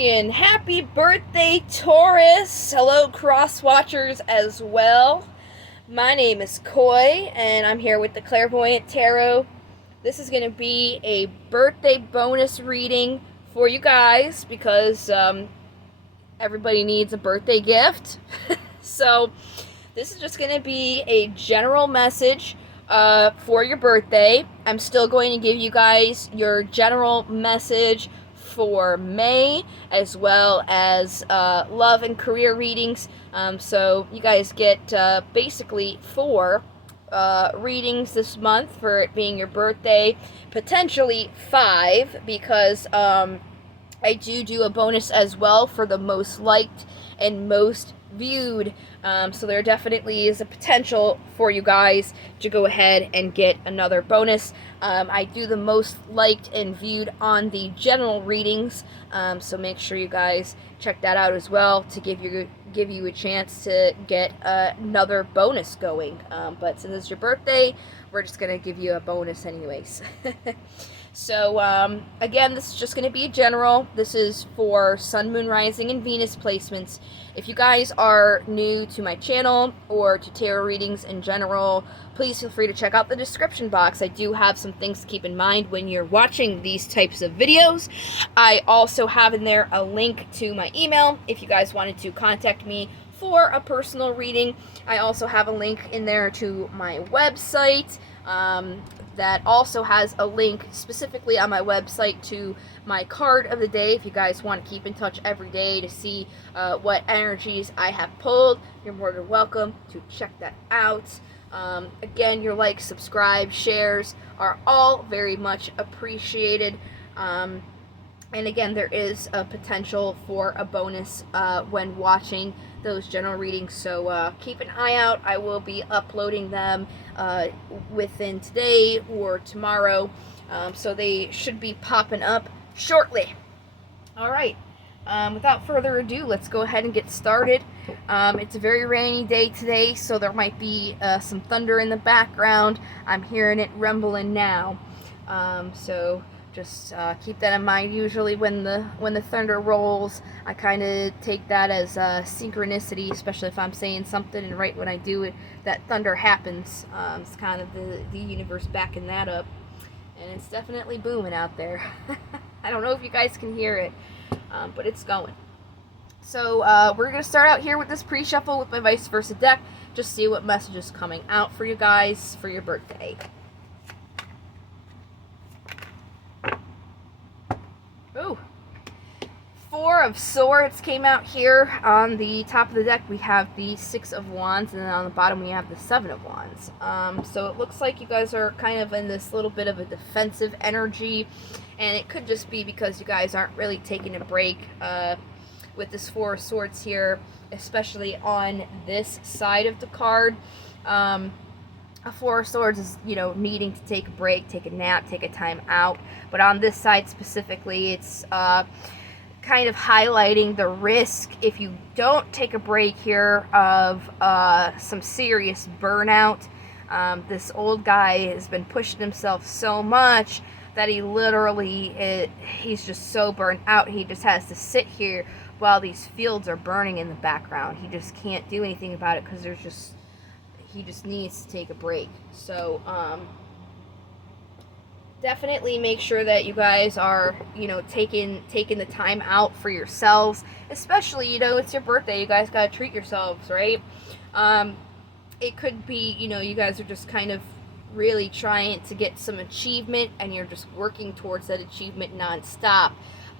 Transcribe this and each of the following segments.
And happy birthday, Taurus! Hello, cross watchers as well. My name is Coy, and I'm here with the Clairvoyant Tarot. This is going to be a birthday bonus reading for you guys because everybody needs a birthday gift. So, this is just going to be a general message for your birthday. I'm still going to give you guys your general message for May, as well as love and career readings. So you guys get basically 4 readings this month for it being your birthday, potentially 5 because I do a bonus as well for the most liked and most viewed. So there definitely is a potential for you guys to go ahead and get another bonus. I do the most liked and viewed on the general readings, so make sure you guys check that out as well to give you a chance to get another bonus going. But since it's your birthday, we're just gonna give you a bonus anyways. So, again, this is just going to be a general. This is for Sun, Moon, Rising, and Venus placements. If you guys are new to my channel or to tarot readings in general, please feel free to check out the description box. I do have some things to keep in mind when you're watching these types of videos. I also have in there a link to my email if you guys wanted to contact me for a personal reading. I also have a link in there to my website. That also has a link specifically on my website to my card of the day. If you guys want to keep in touch every day to see what energies I have pulled, you're more than welcome to check that out. Again, your likes, subscribe, shares are all very much appreciated. And again, there is a potential for a bonus when watching those general readings, so keep an eye out. I will be uploading them within today or tomorrow, so they should be popping up shortly. Alright, without further ado, let's go ahead and get started. It's a very rainy day today, so there might be some thunder in the background. I'm hearing it rumbling now, so just keep that in mind. Usually when the thunder rolls, I kind of take that as synchronicity, especially if I'm saying something and right when I do it, that thunder happens. It's kind of the universe backing that up, and it's definitely booming out there. I don't know if you guys can hear it, but it's going. So we're going to start out here with this pre-shuffle with my vice versa deck, just see what message is coming out for you guys for your birthday. Ooh, 4 of Swords came out here. On the top of the deck we have the 6 of Wands, and then on the bottom we have the 7 of Wands. So it looks like you guys are kind of in this little bit of a defensive energy, and it could just be because you guys aren't really taking a break with this 4 of Swords here, especially on this side of the card. A 4 of Swords is, needing to take a break, take a nap, take a time out. But on this side specifically, it's kind of highlighting the risk, if you don't take a break here, of some serious burnout. This old guy has been pushing himself so much that he literally, he's just so burnt out. He just has to sit here while these fields are burning in the background. He just can't do anything about it because he just needs to take a break. So, definitely make sure that you guys are, taking the time out for yourselves. Especially, it's your birthday. You guys gotta treat yourselves, right? It could be, you guys are just kind of really trying to get some achievement, and you're just working towards that achievement nonstop.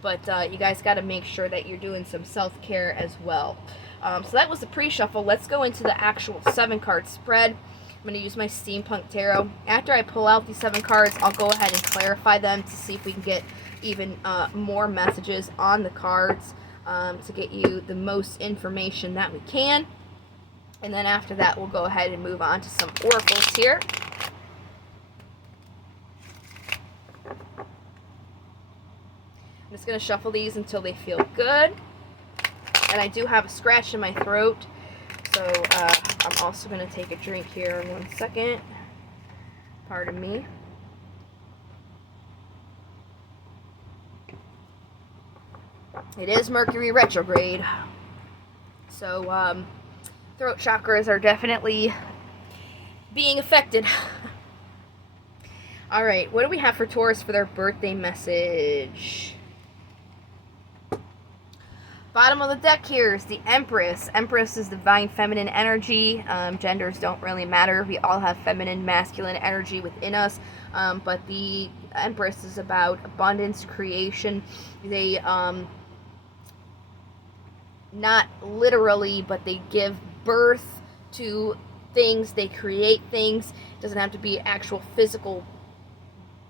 But you guys gotta make sure that you're doing some self-care as well. So that was the pre-shuffle. Let's go into the actual 7-card spread. I'm going to use my Steampunk Tarot. After I pull out these 7 cards, I'll go ahead and clarify them to see if we can get even more messages on the cards to get you the most information that we can. And then after that, we'll go ahead and move on to some oracles here. I'm just going to shuffle these until they feel good. And I do have a scratch in my throat, so I'm also going to take a drink here in 1 second. Pardon me. It is Mercury retrograde. So, throat chakras are definitely being affected. Alright, what do we have for Taurus for their birthday message? Bottom of the deck here is the Empress. Empress is divine feminine energy. Genders don't really matter. We all have feminine, masculine energy within us. But the Empress is about abundance, creation. They, not literally, but they give birth to things. They create things. It doesn't have to be actual physical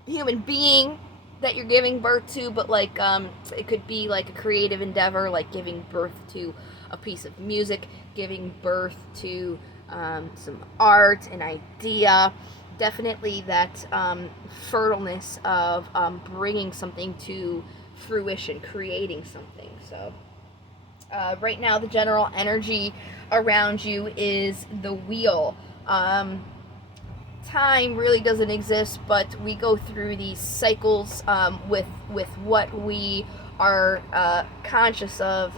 human being that you're giving birth to, but like it could be like a creative endeavor, like giving birth to a piece of music, giving birth to some art, an idea. Definitely that fertileness of bringing something to fruition, creating something. So right now the general energy around you is the wheel. Time really doesn't exist, but we go through these cycles with what we are conscious of.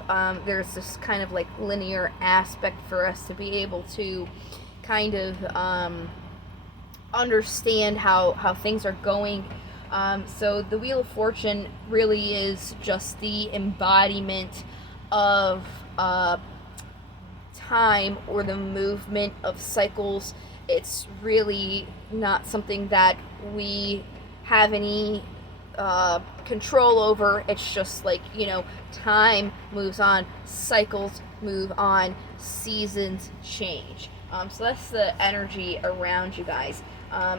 There's this kind of like linear aspect for us to be able to kind of understand how things are going. So the Wheel of Fortune really is just the embodiment of time, or the movement of cycles. It's really not something that we have any control over. It's just like, time moves on, cycles move on, seasons change. So that's the energy around you guys.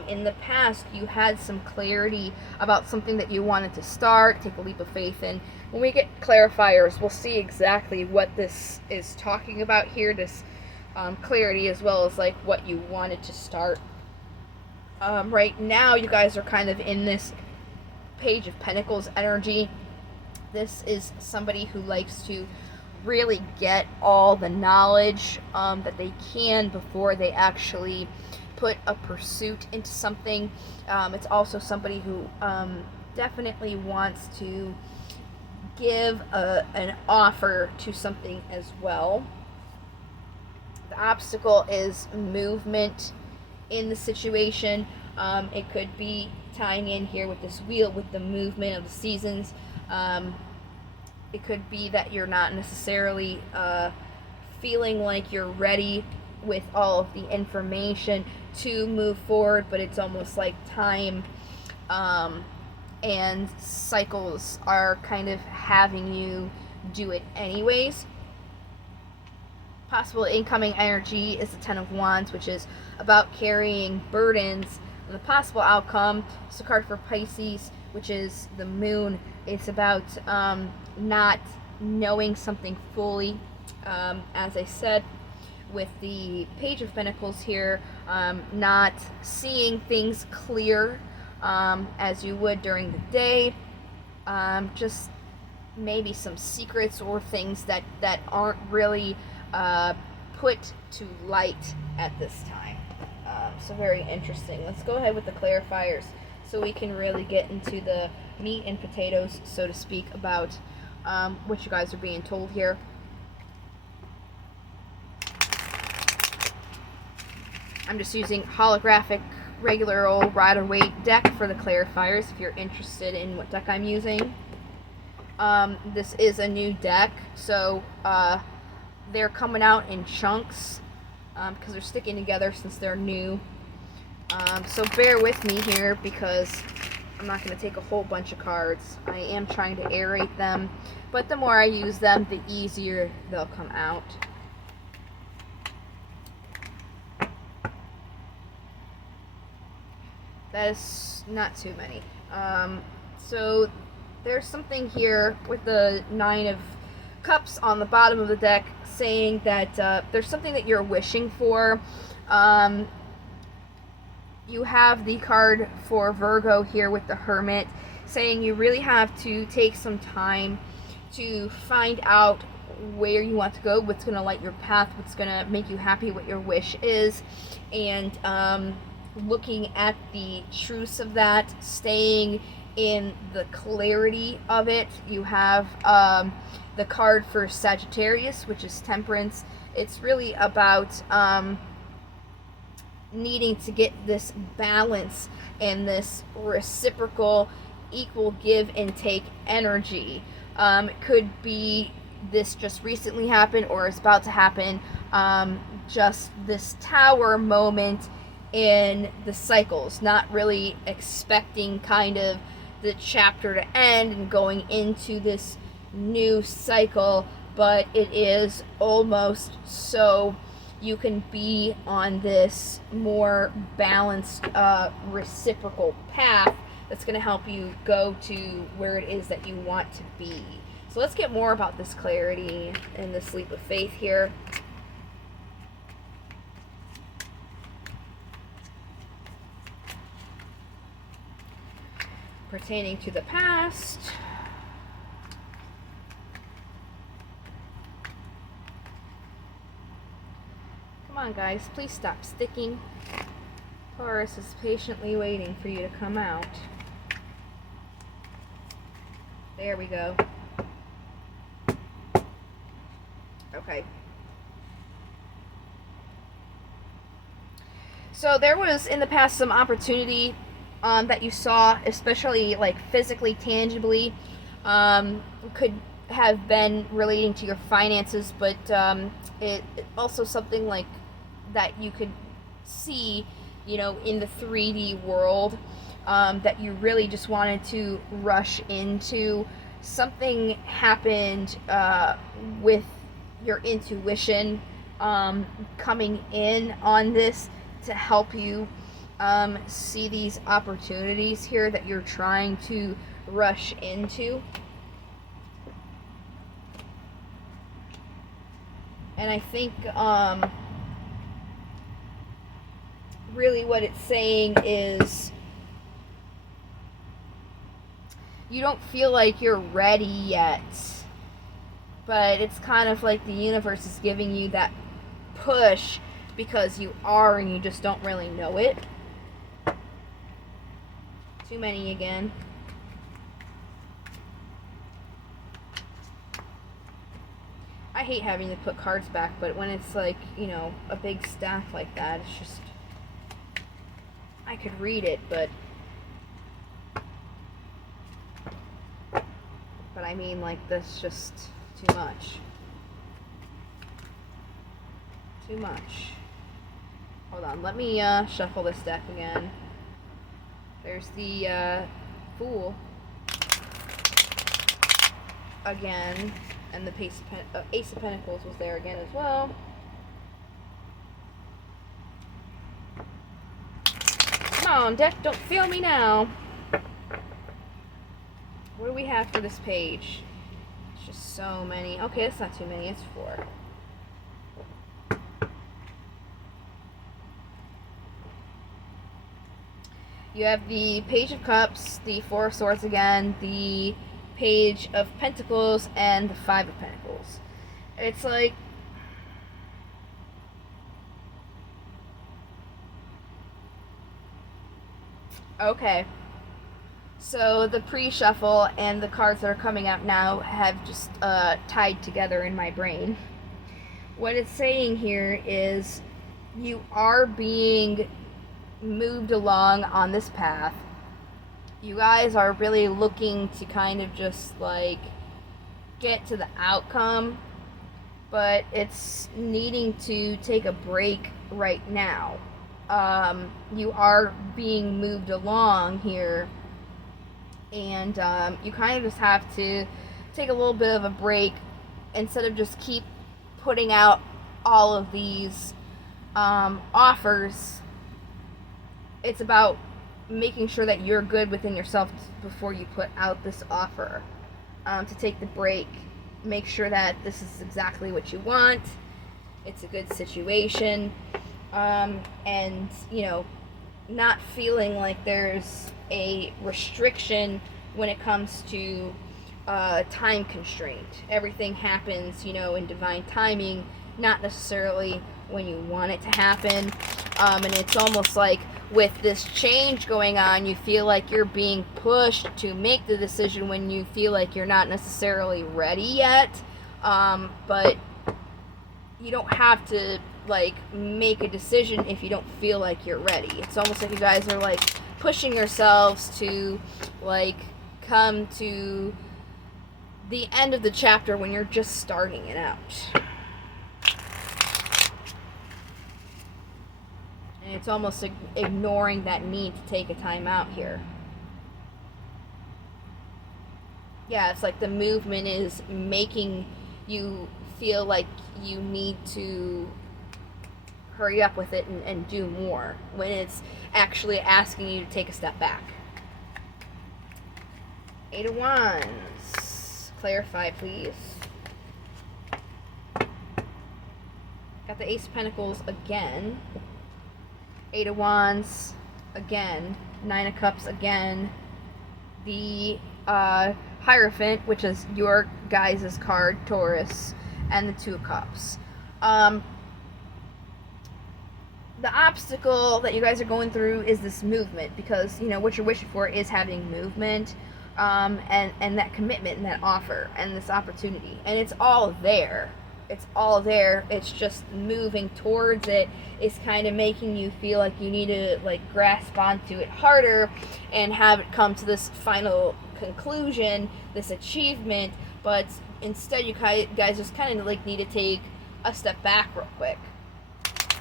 In the past, you had some clarity about something that you wanted to start, take a leap of faith in. When we get clarifiers, we'll see exactly what this is talking about here, this clarity, as well as like what you wanted to start. Right now, you guys are kind of in this Page of Pentacles energy. This is somebody who likes to really get all the knowledge that they can before they actually put a pursuit into something. It's also somebody who definitely wants to give an offer to something as well. The obstacle is movement in the situation. It could be tying in here with this wheel, with the movement of the seasons. It could be that you're not necessarily feeling like you're ready with all of the information to move forward, but it's almost like time and cycles are kind of having you do it anyways. Possible incoming energy is the Ten of Wands, which is about carrying burdens. And the possible outcome is a card for Pisces, which is the Moon. It's about not knowing something fully. As I said, with the Page of Pentacles here, not seeing things clear as you would during the day. Just maybe some secrets or things that aren't really put to light at this time. So very interesting. Let's go ahead with the clarifiers so we can really get into the meat and potatoes, so to speak, about what you guys are being told here. I'm just using holographic, regular old Rider-Waite deck for the clarifiers if you're interested in what deck I'm using. This is a new deck, so they're coming out in chunks because they're sticking together since they're new. So bear with me here because I'm not going to take a whole bunch of cards. I am trying to aerate them, but the more I use them, the easier they'll come out. That is not too many. So there's something here with the Nine of Cups on the bottom of the deck saying that there's something that you're wishing for. You have the card for Virgo here with the Hermit, saying you really have to take some time to find out where you want to go, what's going to light your path, what's going to make you happy, what your wish is, and looking at the truths of that, staying in the clarity of it. You have the card for Sagittarius, which is Temperance. It's really about needing to get this balance and this reciprocal, equal give and take energy. It could be this just recently happened or is about to happen. Just this Tower moment in the cycles, not really expecting kind of the chapter to end and going into this new cycle, but it is almost so you can be on this more balanced, reciprocal path that's going to help you go to where it is that you want to be. So let's get more about this clarity and this leap of faith here. Pertaining to the past. Come on, guys, please stop sticking. Taurus is patiently waiting for you to come out. There we go. Okay. So there was in the past some opportunity that you saw, especially like physically, tangibly, could have been relating to your finances, but it also something like that you could see, you know, in the 3D world, that you really just wanted to rush into. Something happened with your intuition coming in on this to help you see these opportunities here that you're trying to rush into. And I think really what it's saying is you don't feel like you're ready yet, but it's kind of like the universe is giving you that push because you are, and you just don't really know it. Too many again. I hate having to put cards back, but when it's like, you know, a big stack like that, it's just, I could read it, but I mean, like, that's just too much. Too much. Hold on, let me shuffle this deck again. There's the Fool again, and the Ace of Pentacles was there again as well. Come on, deck, don't fail me now. What do we have for this page? It's just so many. Okay, it's not too many, it's 4. You have the Page of Cups, the 4 of Swords again, the Page of Pentacles, and the 5 of Pentacles. It's like, okay. So the pre-shuffle and the cards that are coming out now have just tied together in my brain. What it's saying here is you are being moved along on this path. You guys are really looking to kind of just like get to the outcome, but it's needing to take a break right now. You are being moved along here, and you kind of just have to take a little bit of a break instead of just keep putting out all of these offers. It's about making sure that you're good within yourself before you put out this offer. To take the break, make sure that this is exactly what you want, it's a good situation, and, you know, not feeling like there's a restriction when it comes to time constraint. Everything happens, you know, in divine timing, not necessarily when you want it to happen. And it's almost like with this change going on, you feel like you're being pushed to make the decision when you feel like you're not necessarily ready yet. But you don't have to like make a decision if you don't feel like you're ready. It's almost like you guys are like pushing yourselves to like come to the end of the chapter when you're just starting it out. And it's almost ignoring that need to take a time out here. Yeah, it's like the movement is making you feel like you need to hurry up with it and do more, when it's actually asking you to take a step back. 8 of Wands. Clarify, please. Got the Ace of Pentacles again. 8 of Wands again. 9 of Cups again. The Hierophant, which is your guys' card, Taurus, and the 2 of Cups. The obstacle that you guys are going through is this movement, because you know what you're wishing for is having movement, and that commitment and that offer and this opportunity, and it's all there. It's all there. It's just moving towards it is kind of making you feel like you need to like grasp onto it harder and have it come to this final conclusion, this achievement. But instead, you guys just kind of like need to take a step back real quick,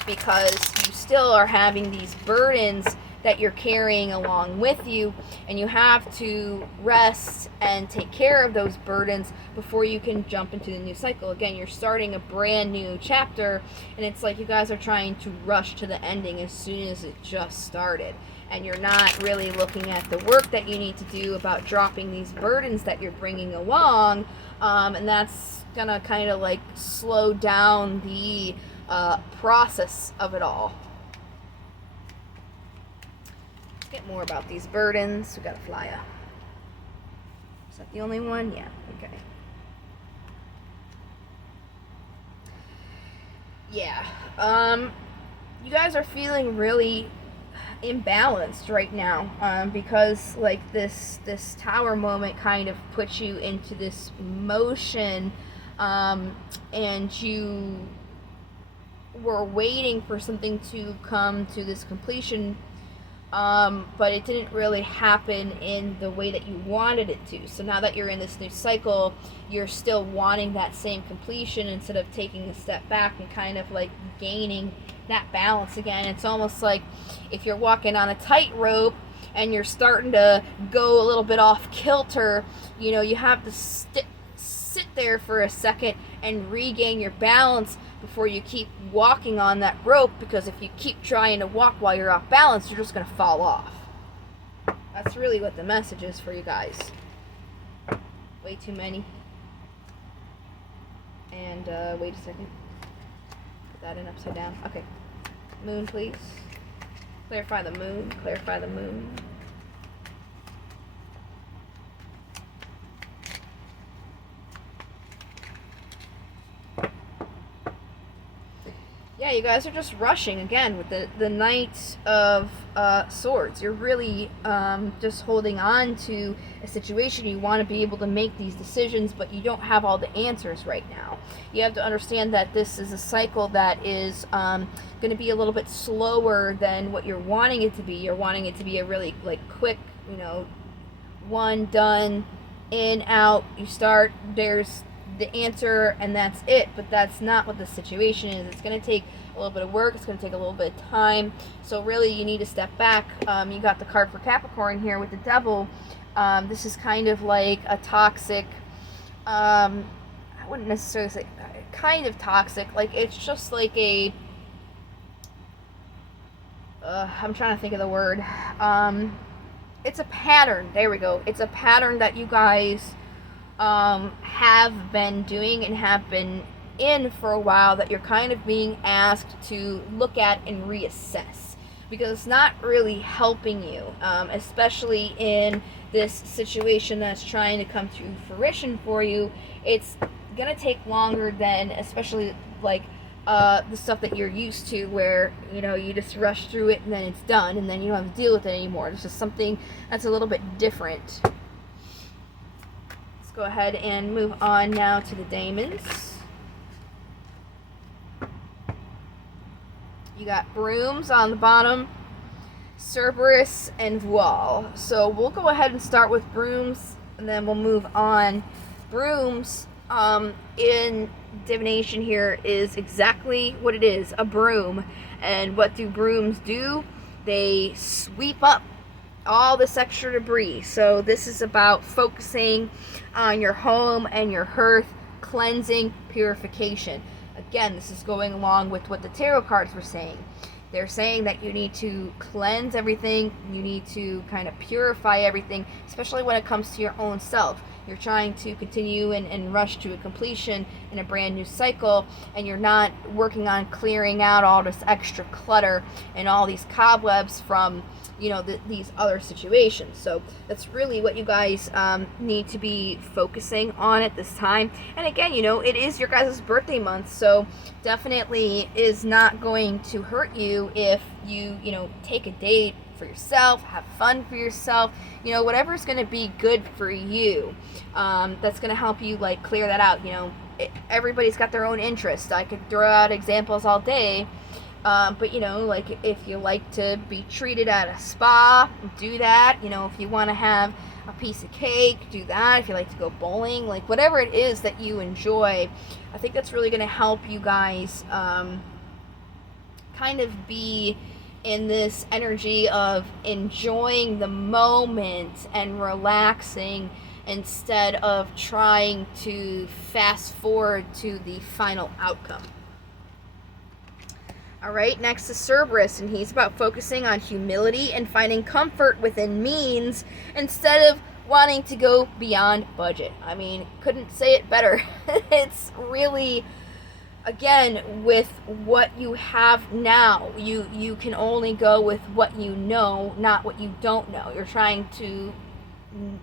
because you still are having these burdens that you're carrying along with you, and you have to rest and take care of those burdens before you can jump into the new cycle. Again, you're starting a brand new chapter, and it's like you guys are trying to rush to the ending as soon as it just started, and you're not really looking at the work that you need to do about dropping these burdens that you're bringing along, and that's gonna kind of like slow down the process of it all. Let's get more about these burdens. We got a flyer. Is that the only one? Yeah, okay. Yeah, you guys are feeling really imbalanced right now, because like this tower moment kind of puts you into this motion, and you were waiting for something to come to this completion, but it didn't really happen in the way that you wanted it to. So now that you're in this new cycle, you're still wanting that same completion instead of taking a step back and kind of like gaining that balance again. It's almost like if you're walking on a tightrope and you're starting to go a little bit off kilter, you know, you have to sit there for a second and regain your balance before you keep walking on that rope, because if you keep trying to walk while you're off balance, you're just going to fall off. That's really what the message is for you guys. Way too many. And wait a second. Put that in upside down. Okay. Moon, please. Clarify the moon. Clarify the moon. Yeah, you guys are just rushing again with the Knight of Swords. You're really just holding on to a situation. You want to be able to make these decisions, but you don't have all the answers right now. You have to understand that this is a cycle that is going to be a little bit slower than what you're wanting it to be. You're wanting it to be a really like quick, you know, one, done, in, out, you start, there's the answer, and that's it. But that's not what the situation is. It's going to take a little bit of work. It's going to take a little bit of time. So really, you need to step back. You got the card for Capricorn here with the Devil. This is kind of like a toxic, I wouldn't necessarily say kind of toxic. Like, it's just like a, I'm trying to think of the word. It's a pattern. There we go. It's a pattern that you guys have been doing and have been in for a while, that you're kind of being asked to look at and reassess, because it's not really helping you, especially in this situation that's trying to come to fruition for you. It's gonna take longer than, especially like the stuff that you're used to, where you just rush through it and then it's done and then you don't have to deal with it anymore. It's just something that's a little bit different. Let's go ahead and move on now to the daemons. You got brooms on the bottom, Cerberus, and voile. So we'll go ahead and start with brooms and then we'll move on. Brooms in divination here is exactly what it is, a broom. And what do brooms do? They sweep up all this extra debris. So this is about focusing on your home and your hearth, cleansing, purification. Again, this is going along with what the tarot cards were saying. They're saying that you need to cleanse everything, you need to kind of purify everything, especially when it comes to your own self. You're trying to continue and rush to a completion in a brand new cycle, and you're not working on clearing out all this extra clutter and all these cobwebs from these other situations. So that's really what you guys need to be focusing on at this time. And again, it is your guys' birthday month, so definitely is not going to hurt you if you take a date for yourself, have fun for yourself, whatever's going to be good for you. That's going to help you clear that out. Everybody's got their own interests. I could throw out examples all day. But if you like to be treated at a spa, do that. If you want to have a piece of cake, do that. If you like to go bowling, whatever it is that you enjoy, I think that's really going to help you guys kind of be in this energy of enjoying the moment and relaxing instead of trying to fast forward to the final outcome. Alright, next is Cerberus, and he's about focusing on humility and finding comfort within means instead of wanting to go beyond budget. I mean, couldn't say it better. It's really, again, with what you have now. You can only go with what you know, not what you don't know. You're trying to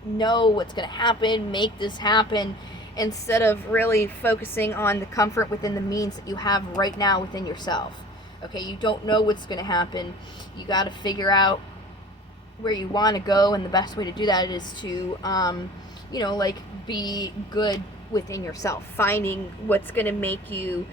know what's going to happen, make this happen, instead of really focusing on the comfort within the means that you have right now within yourself. Okay, you don't know what's going to happen. You got to figure out where you want to go, and the best way to do that is to, be good within yourself. Finding what's going to make you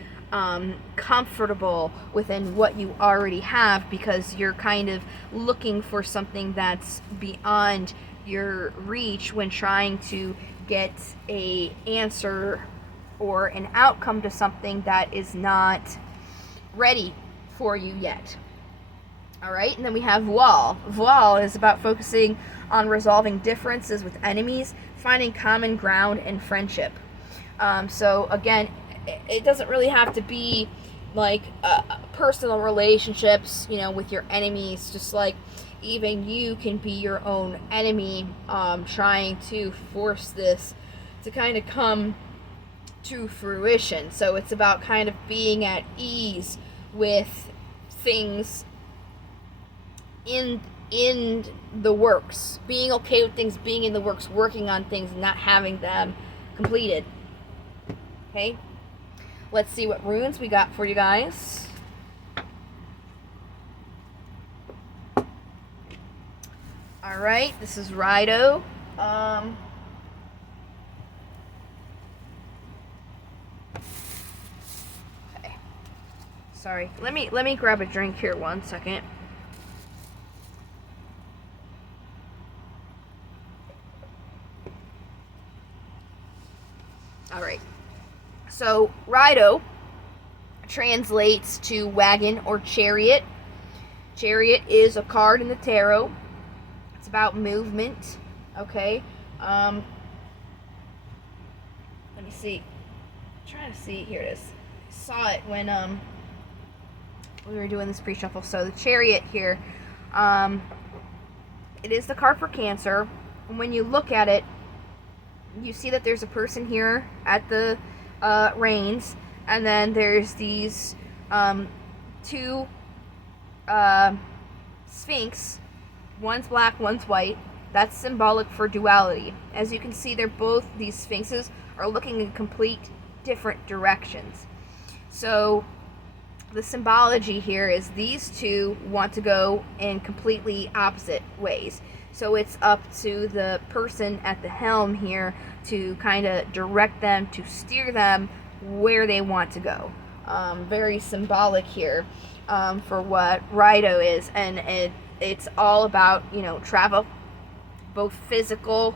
comfortable within what you already have, because you're kind of looking for something that's beyond your reach when trying to get a answer or an outcome to something that is not ready for you yet. Alright, and then we have voile. Voile is about focusing on resolving differences with enemies, finding common ground, and friendship. So again, it doesn't really have to be personal relationships, with your enemies. Just even you can be your own enemy, trying to force this to kind of come to fruition. So it's about kind of being at ease with things in the works, being okay with things being in the works, working on things, not having them completed. Okay, let's see what runes we got for you guys. All right, this is Rido. Sorry, let me grab a drink here 1 second. All right. So Rido translates to wagon or chariot. Chariot is a card in the tarot. It's about movement. Okay. Let me see. I'm trying to see. Here it is. I saw it when we were doing this pre-shuffle. So the chariot here, it is the card for Cancer. And when you look at it, you see that there's a person here at the reins, and then there's these two Sphinx. One's black, one's white. That's symbolic for duality. As you can see, these Sphinxes are looking in complete different directions. So the symbology here is these two want to go in completely opposite ways. So it's up to the person at the helm here to kind of direct them, to steer them where they want to go. Very symbolic here for what Rido is, and it's all about, you know, travel, both physical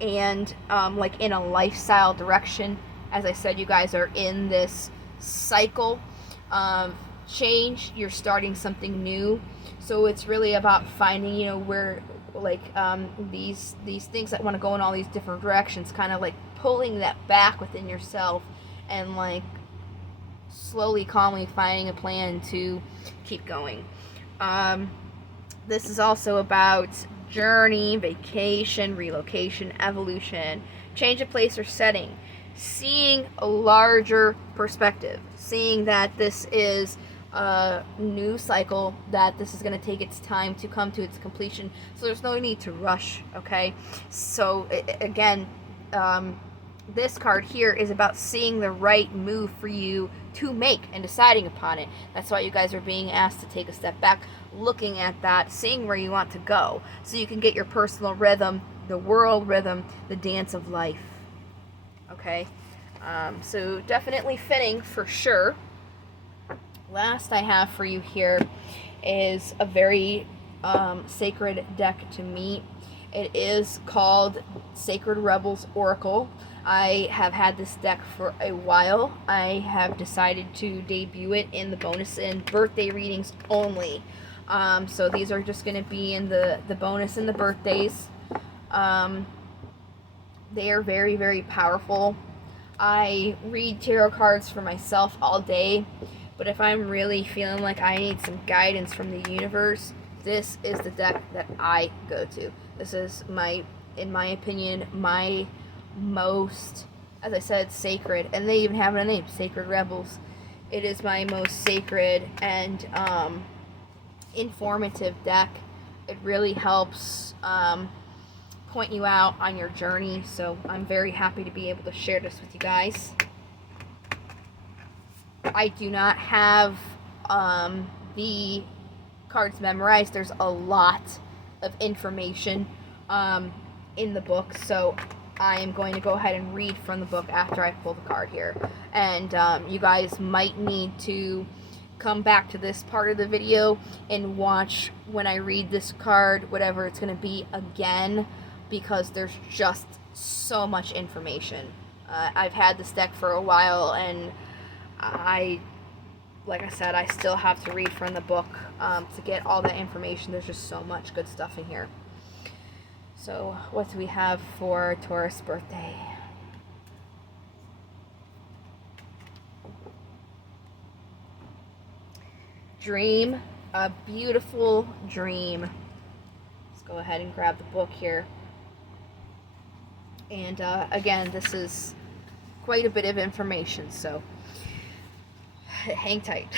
and like in a lifestyle direction. As I said, you guys are in this cycle of change. You're starting something new, so it's really about finding, you know, where, like, these things that want to go in all these different directions, kind of like pulling that back within yourself and like slowly, calmly finding a plan to keep going. This is also about journey, vacation, relocation, evolution, change of place or setting, seeing a larger perspective, seeing that this is a new cycle, that this is going to take its time to come to its completion, so there's no need to rush, okay? So again, this card here is about seeing the right move for you to make and deciding upon it. That's why you guys are being asked to take a step back, looking at that, seeing where you want to go, so you can get your personal rhythm, the world rhythm, the dance of life. Okay, so definitely fitting for sure. Last I have for you here is a very sacred deck to me. It is called Sacred Rebels Oracle. I have had this deck for a while. I have decided to debut it in the bonus and birthday readings only. So these are just going to be in the bonus and the birthdays. They are very, very powerful. I read tarot cards for myself all day, but if I'm really feeling like I need some guidance from the universe, this is the deck that I go to. This is in my opinion, my most, as I said, sacred, and they even have a name, Sacred Rebels. It is my most sacred and informative deck. It really helps point you out on your journey, so I'm very happy to be able to share this with you guys. I do not have the cards memorized. There's a lot of information in the book, so I am going to go ahead and read from the book after I pull the card here. And you guys might need to come back to this part of the video and watch when I read this card, whatever it's going to be, again, because there's just so much information. I've had this deck for a while, and like I said, I still have to read from the book to get all that information. There's just so much good stuff in here. So what do we have for Taurus birthday? Dream, a beautiful dream. Let's go ahead and grab the book here. And again, this is quite a bit of information, so hang tight.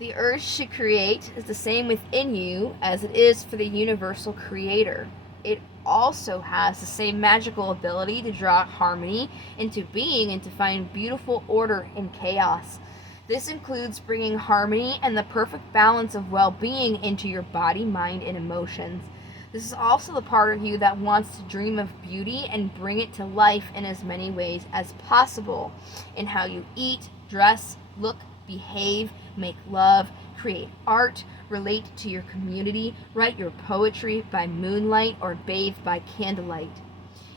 The urge to create is the same within you as it is for the universal creator. It also has the same magical ability to draw harmony into being and to find beautiful order in chaos. This includes bringing harmony and the perfect balance of well-being into your body, mind, and emotions. This is also the part of you that wants to dream of beauty and bring it to life in as many ways as possible, in how you eat, dress, look, behave, make love, create art, relate to your community, write your poetry by moonlight or bathe by candlelight.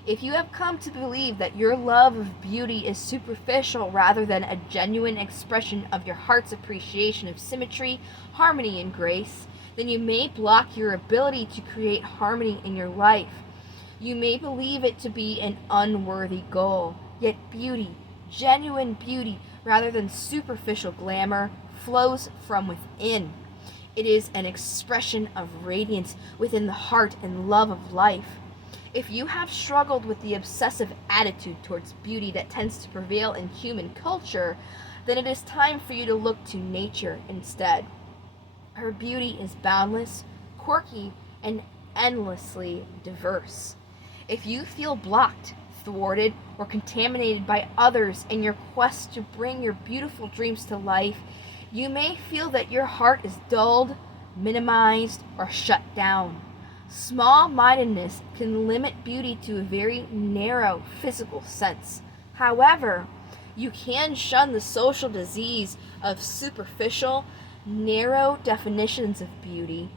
If you have come to believe that your love of beauty is superficial rather than a genuine expression of your heart's appreciation of symmetry, harmony, and grace, then you may block your ability to create harmony in your life. You may believe it to be an unworthy goal, yet beauty, genuine beauty, rather than superficial glamour, flows from within. It is an expression of radiance within the heart and love of life. If you have struggled with the obsessive attitude towards beauty that tends to prevail in human culture, then it is time for you to look to nature instead. Her beauty is boundless, quirky, and endlessly diverse. If you feel blocked, thwarted or contaminated by others in your quest to bring your beautiful dreams to life, you may feel that your heart is dulled, minimized, or shut down. Small-mindedness can limit beauty to a very narrow physical sense. However, you can shun the social disease of superficial, narrow definitions of beauty.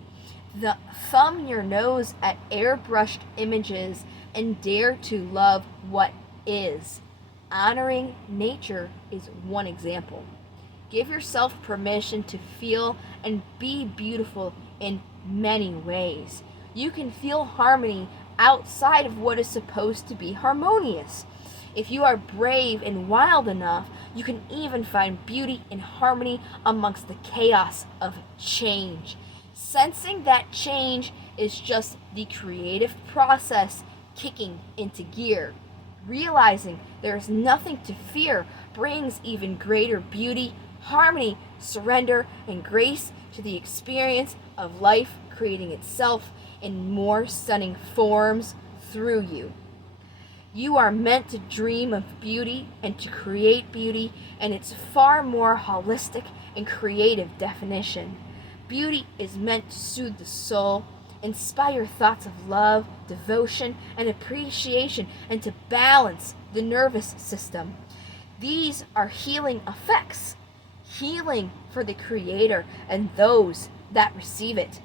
Thumb your nose at airbrushed images and dare to love what is. Honoring nature is one example. Give yourself permission to feel and be beautiful in many ways. You can feel harmony outside of what is supposed to be harmonious. If you are brave and wild enough, you can even find beauty and harmony amongst the chaos of change. Sensing that change is just the creative process kicking into gear. Realizing there is nothing to fear brings even greater beauty, harmony, surrender, and grace to the experience of life creating itself in more stunning forms through you. You are meant to dream of beauty and to create beauty in its far more holistic and creative definition. Beauty is meant to soothe the soul, inspire thoughts of love, devotion, and appreciation, and to balance the nervous system. These are healing effects, healing for the creator and those that receive it.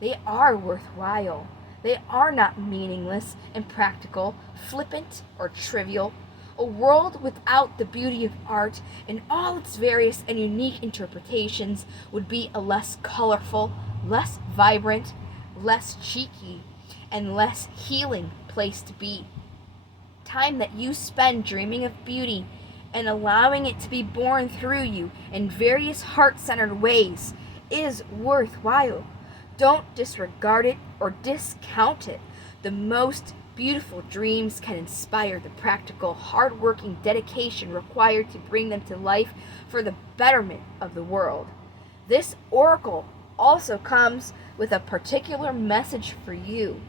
They are worthwhile. They are not meaningless, impractical, flippant, or trivial. A world without the beauty of art in all its various and unique interpretations would be a less colorful, less vibrant, less cheeky, and less healing place to be. Time that you spend dreaming of beauty and allowing it to be born through you in various heart-centered ways is worthwhile. Don't disregard it or discount it. The most beautiful dreams can inspire the practical, hard-working dedication required to bring them to life for the betterment of the world. This oracle also comes with a particular message for you.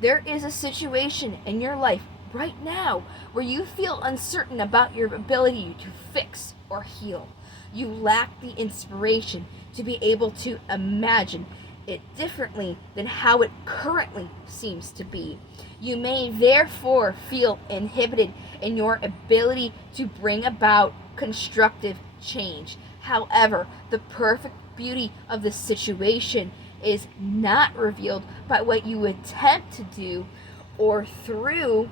There is a situation in your life right now where you feel uncertain about your ability to fix or heal. You lack the inspiration to be able to imagine it differently than how it currently seems to be. You may therefore feel inhibited in your ability to bring about constructive change. However, the perfect beauty of the situation is not revealed by what you attempt to do or through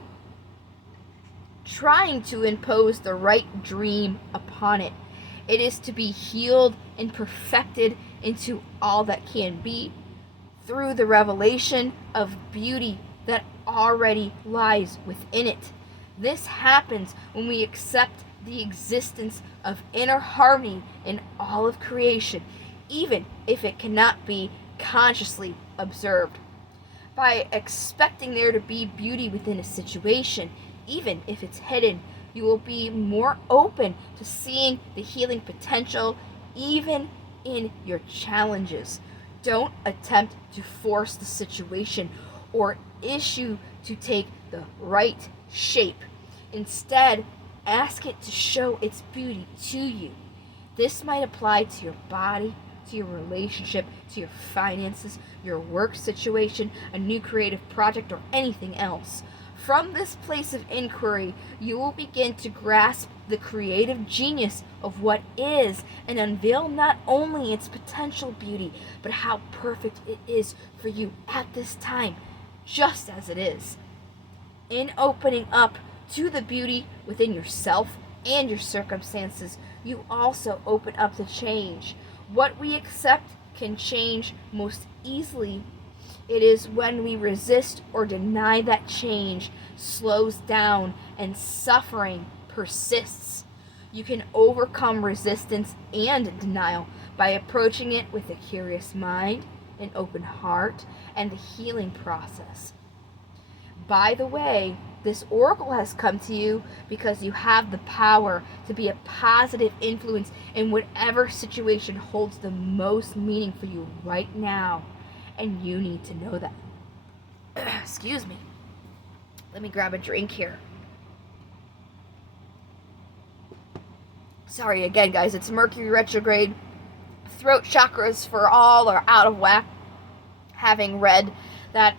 trying to impose the right dream upon it. It is to be healed and perfected into all that can be through the revelation of beauty that already lies within it. This happens when we accept the existence of inner harmony in all of creation, even if it cannot be consciously observed. By expecting there to be beauty within a situation, even if it's hidden, you will be more open to seeing the healing potential even in your challenges. Don't attempt to force the situation or issue to take the right shape. Instead, ask it to show its beauty to you. This might apply to your body, to your relationship, to your finances, your work situation, a new creative project, or anything else. From this place of inquiry, you will begin to grasp the creative genius of what is and unveil not only its potential beauty, but how perfect it is for you at this time, just as it is. In opening up to the beauty within yourself and your circumstances, you also open up to change. What we accept can change most easily. It is when we resist or deny that change slows down and suffering persists. You can overcome resistance and denial by approaching it with a curious mind, an open heart, and the healing process. By the way, this oracle has come to you because you have the power to be a positive influence in whatever situation holds the most meaning for you right now. And you need to know that. Excuse me. Let me grab a drink here. Sorry again, guys, it's Mercury retrograde. Throat chakras for all are out of whack. Having read that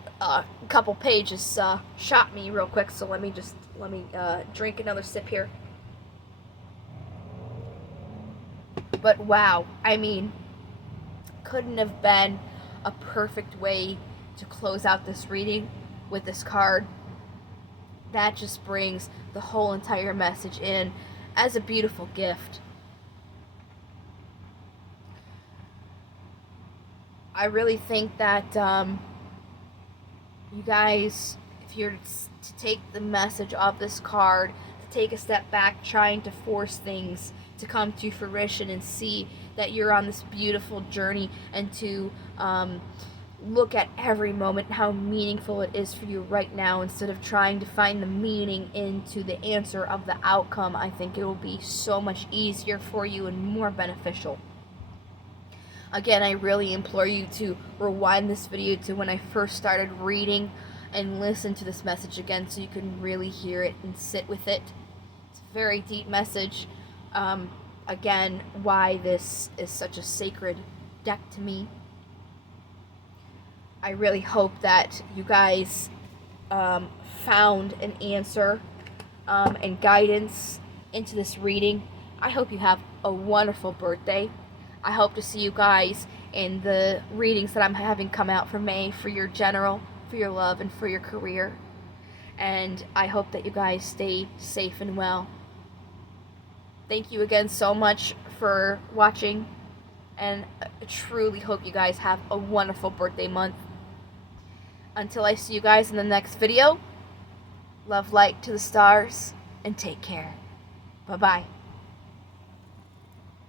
couple pages shot me real quick, so let me drink another sip here. But wow, I mean, couldn't have been a perfect way to close out this reading with this card. That just brings the whole entire message in as a beautiful gift. I really think that you guys, if you're to take the message of this card, to take a step back trying to force things to come to fruition and see that you're on this beautiful journey, and to look at every moment, how meaningful it is for you right now, instead of trying to find the meaning into the answer of the outcome, I think it will be so much easier for you and more beneficial. Again, I really implore you to rewind this video to when I first started reading and listen to this message again, so you can really hear it and sit with it. It's a very deep message. Again, why this is such a sacred deck to me. I really hope that you guys found an answer and guidance into this reading. I hope you have a wonderful birthday. I hope to see you guys in the readings that I'm having come out for May, for your general, for your love, and for your career. And I hope that you guys stay safe and well. Thank you again so much for watching, and I truly hope you guys have a wonderful birthday month. Until I see you guys in the next video, love, light to the stars, and take care. Bye-bye.